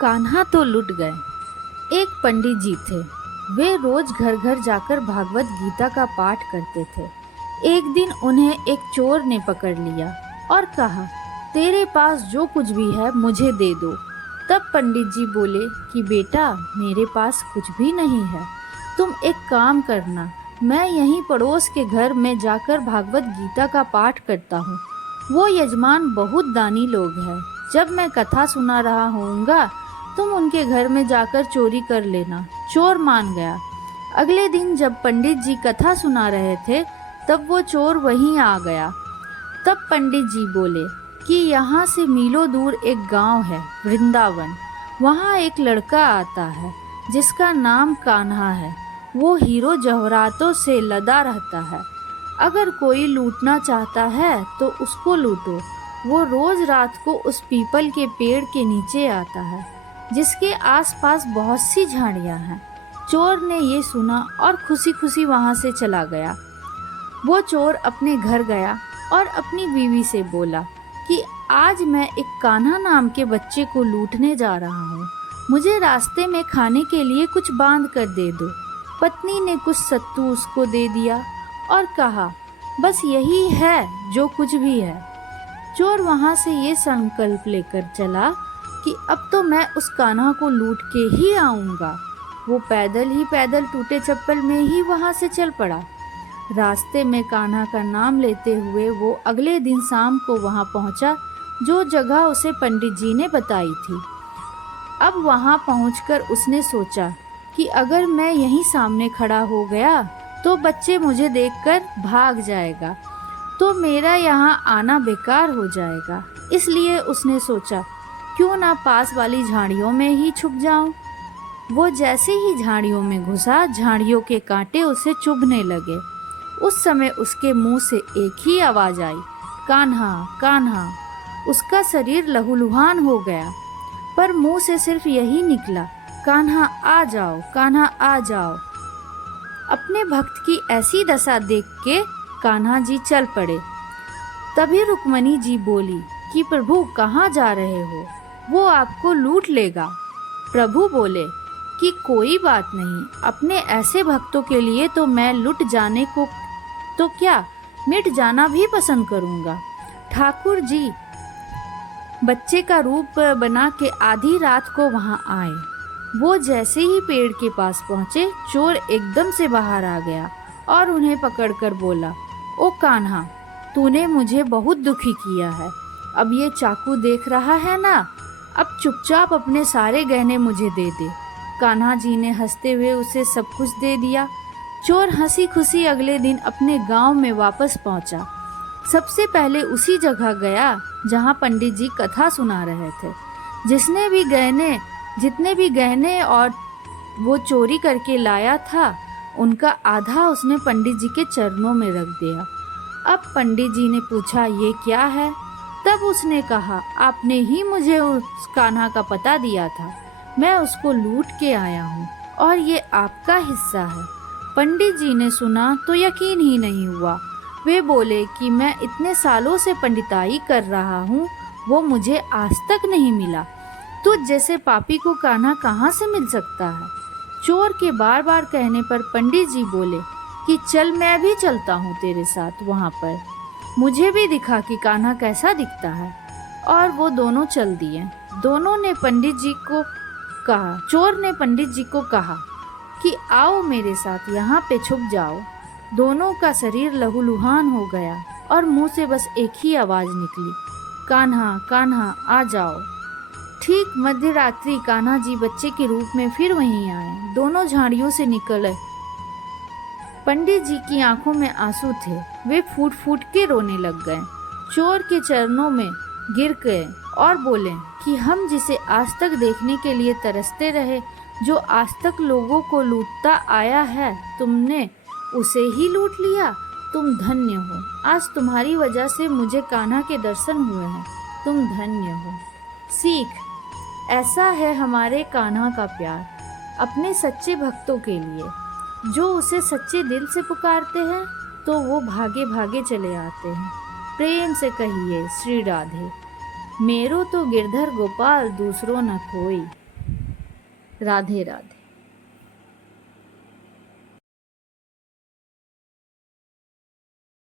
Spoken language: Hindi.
कान्हा तो लुट गए। एक पंडित जी थे। वे रोज घर घर जाकर भागवत गीता का पाठ करते थे। एक दिन उन्हें एक चोर ने पकड़ लिया और कहा, तेरे पास जो कुछ भी है मुझे दे दो। तब पंडित जी बोले कि बेटा, मेरे पास कुछ भी नहीं है। तुम एक काम करना, मैं यहीं पड़ोस के घर में जाकर भागवत गीता का पाठ करता हूँ। वो यजमान बहुत दानी लोग हैं। जब मैं कथा सुना रहा होऊंगा, तुम उनके घर में जाकर चोरी कर लेना। चोर मान गया। अगले दिन जब पंडित जी कथा सुना रहे थे, तब वो चोर वहीं आ गया। तब पंडित जी बोले कि यहाँ से मीलों दूर एक गांव है, वृंदावन। वहाँ एक लड़का आता है जिसका नाम कान्हा है। वो हीरो जवाहरातों से लदा रहता है। अगर कोई लूटना चाहता है तो उसको लूटो। वो रोज रात को उस पीपल के पेड़ के नीचे आता है, जिसके आसपास बहुत सी झाड़ियां हैं। चोर ने ये सुना और खुशी खुशी वहां से चला गया। वो चोर अपने घर गया और अपनी बीवी से बोला कि आज मैं एक कान्हा नाम के बच्चे को लूटने जा रहा हूँ। मुझे रास्ते में खाने के लिए कुछ बांध कर दे दो। पत्नी ने कुछ सत्तू उसको दे दिया और कहा, बस यही है जो कुछ भी है। चोर वहां से ये संकल्प लेकर चला कि अब तो मैं उस कान्हा को लूट के ही आऊंगा। वो पैदल टूटे चप्पल में ही वहां से चल पड़ा। रास्ते में कान्हा का नाम लेते हुए वो अगले दिन शाम को वहां पहुंचा, जो जगह उसे पंडित जी ने बताई थी। अब वहां पहुंचकर उसने सोचा कि अगर मैं यहीं सामने खड़ा हो गया तो बच्चे मुझे देखकर भाग जाएगा, तो मेरा यहाँ आना बेकार हो जाएगा। इसलिए उसने सोचा, क्यों ना पास वाली झाड़ियों में ही छुप जाऊं। वो जैसे ही झाड़ियों में घुसा, झाड़ियों के कांटे उसे चुभने लगे। उस समय उसके मुंह से एक ही आवाज आई, कान्हा कान्हा। उसका शरीर लहूलुहान हो गया, पर मुंह से सिर्फ यही निकला, कान्हा आ जाओ, कान्हा आ जाओ। अपने भक्त की ऐसी दशा देख के कान्हा जी चल पड़े। तभी रुक्मणी जी बोली कि प्रभु कहाँ जा रहे हो, वो आपको लूट लेगा। प्रभु बोले कि कोई बात नहीं, अपने ऐसे भक्तों के लिए तो मैं लुट जाने को तो क्या, मिट जाना भी पसंद करूंगा। ठाकुर जी बच्चे का रूप बना के आधी रात को वहां आए। वो जैसे ही पेड़ के पास पहुंचे, चोर एकदम से बाहर आ गया और उन्हें पकड़कर बोला, ओ कान्हा, तूने मुझे बहुत दुखी किया है। अब ये चाकू देख रहा है ना, अब चुपचाप अपने सारे गहने मुझे दे दे। कान्हा जी ने हंसते हुए उसे सब कुछ दे दिया। चोर हंसी खुशी अगले दिन अपने गांव में वापस पहुंचा। सबसे पहले उसी जगह गया जहां पंडित जी कथा सुना रहे थे। जितने भी गहने और वो चोरी करके लाया था, उनका आधा उसने पंडित जी के चरणों में रख दिया। अब पंडित जी ने पूछा, ये क्या है? तब उसने कहा, आपने ही मुझे उस कान्हा का पता दिया था, मैं उसको लूट के आया हूँ और ये आपका हिस्सा है। पंडित जी ने सुना तो यकीन ही नहीं हुआ। वे बोले कि मैं इतने सालों से पंडिताई कर रहा हूँ, वो मुझे आज तक नहीं मिला। तुझ जैसे पापी को कान्हा कहाँ से मिल सकता है? चोर के बार बार कहने पर पंडित जी बोले कि चल, मैं भी चलता हूँ तेरे साथ वहाँ पर, मुझे भी दिखा कि कान्हा कैसा दिखता है। और वो दोनों चल दिए। दोनों ने पंडित जी को कहा, चोर ने पंडित जी को कहा कि आओ मेरे साथ, यहाँ पे छुप जाओ। दोनों का शरीर लहूलुहान हो गया और मुंह से बस एक ही आवाज निकली, कान्हा कान्हा आ जाओ। ठीक मध्य रात्रि कान्हा जी बच्चे के रूप में फिर वहीं आए। दोनों झाड़ियों से निकले। पंडित जी की आंखों में आंसू थे। वे फूट फूट के रोने लग गए। चोर के चरणों में गिर गए और बोले कि हम जिसे आज तक देखने के लिए तरसते रहे, जो आज तक लोगों को लूटता आया है, तुमने उसे ही लूट लिया। तुम धन्य हो। आज तुम्हारी वजह से मुझे कान्हा के दर्शन हुए हैं। तुम धन्य हो। सीख, ऐसा है हमारे कान्हा का प्यार अपने सच्चे भक्तों के लिए। जो उसे सच्चे दिल से पुकारते हैं तो वो भागे भागे चले आते हैं। प्रेम से कहिए, श्री राधे। मेरो तो गिरधर गोपाल दूसरो न कोई। राधे राधे।